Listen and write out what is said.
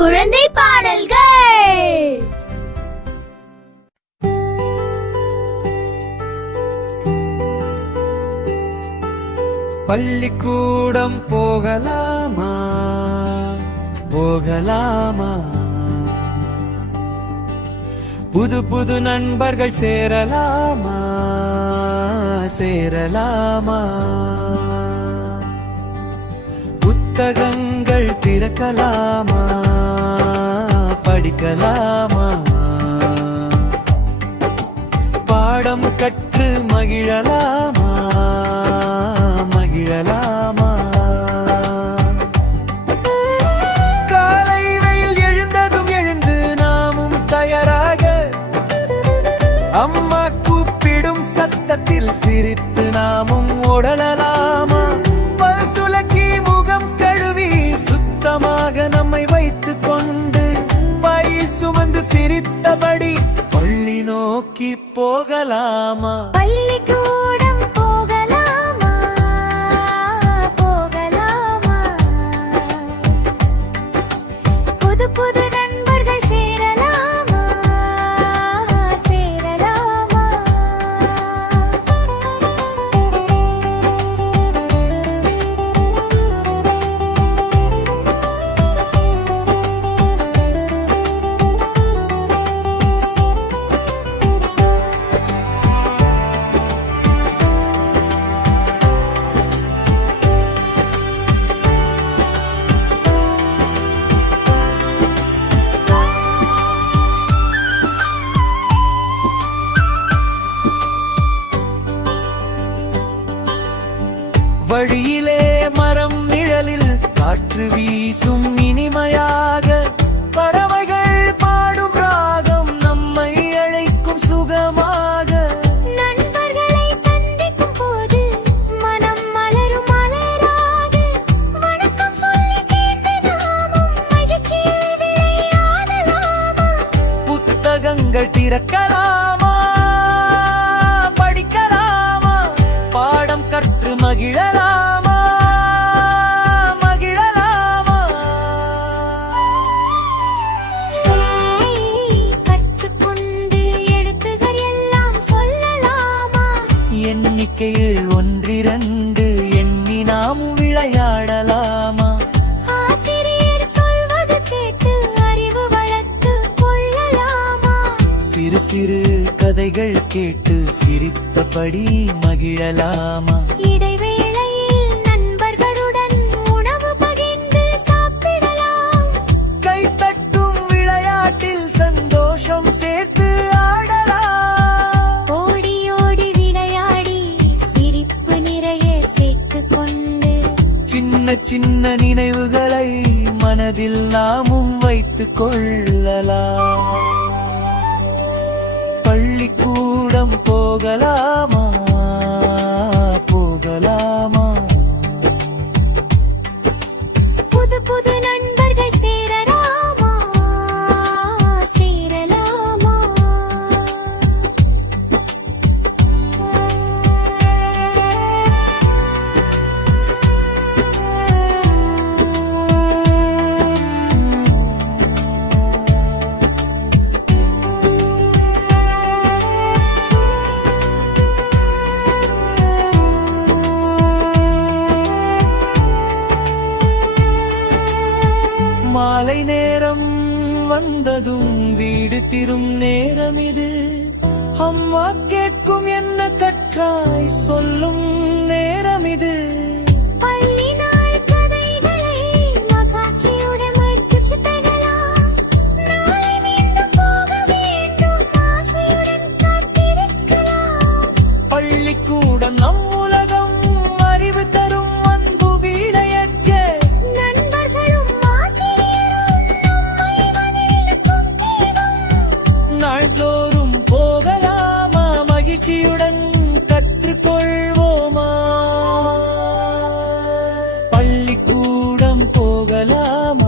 குழந்தை பாடல்கள். பள்ளிக்கூடம் போகலாமா போகலாமா, புது புது நண்பர்கள் சேரலாமா சேரலாமா, புத்தகங்கள் திறக்கலாமா படிக்கலாமா, பாடம் கற்று மகிழலாமா மகிழலாமா, காலை வெயில் எழுந்ததும் எழுந்து நாமும் தயாராக அம்மா கூப்பிடும் சத்தத்தில் சிரித்து நாமும் ஓடலாமா, பல் துலக்கி முகம் கழுவி சுத்தமாக நம்மை வைத்துக் கொண்டு பை சுமந்து சிரித்தபடி பள்ளி நோக்கி போகலாமா. பள்ளிக்கூடம் போகலாமா போகலாமா, புது புது நண்பர்கள் சேரலாமா சேரலாமா, வழியிலே மரம் நிழலில் காற்று வீசும் இனிமையாக, பறவைகள் பாடும் ராகம் நம்மை அழைக்கும் சுகமாக, நண்பர்களை சந்திக்கும் போது மனம் மலரும் மலராக, வணக்கம் சொல்லி சேர்ந்து நாமும் மகிழ்ச்சியில் விளையாடலாமா, புத்தகங்கள் திறக்கலாமா படிக்கலாமா, பாடம் கற்று மகிழலாமா மகிழலாமா, கற்றுக்கொண்டு எழுத்துகள் எல்லாம் சொல்லலாமா, எண்ணிக்கையில் ஒன்றிரண்டு எண்ணி நாம் விளையாடலாமா, ஆசிரியர் சொல்வது கேட்டு அறிவு வளர்த்து கொள்ளலாமா, சிறு சிறு கதைகள் கேட்டு சிரித்தபடி மகிழலாமா, இடைவேளையில் நண்பர்களுடன் உணவு பகிர்ந்து சாப்பிடலாம், கைத்தட்டும் விளையாட்டில் சந்தோஷம் சேர்த்து ஆடலாம், ஓடி ஓடி விளையாடி சிரிப்பு நிறைய சேர்த்துக் கொண்டு சின்ன சின்ன நினைவுகளை மனதில் நாமும் வைத்துக் கொள்ளலாம். பள்ளிக்கூடம் போகலாமா போகலாமா, புது புது நண்பர்கள் சேரலாமா சேரலாமா, மாலை நேரம் வந்ததும் வீடு திரும் நேரம் இது, அம்மா கேட்கும் என்ன கற்றாய் சொல்லும் நேரம் இது, பள்ளி நாள் கதைகளை மகாக்கியுடன் மகிழ்ச்சி பெறலாம், நாளை மீண்டும் போக வேண்டும் ஆசையுடன் காத்திருக்கலாம், பள்ளிக்கூடம் நம் உலகம் அறிவு தரும் அன்பு வீணையச்சே, நண்பர்களும் ஆசிரியரும் நம்மை மகிழ்விக்கும் தெய்வம், நாள்தோறும் போகலாமா மகிழ்ச்சியுடன் கற்றுக்கொள்வோமா, பள்ளிக்கூடம் போகலாமா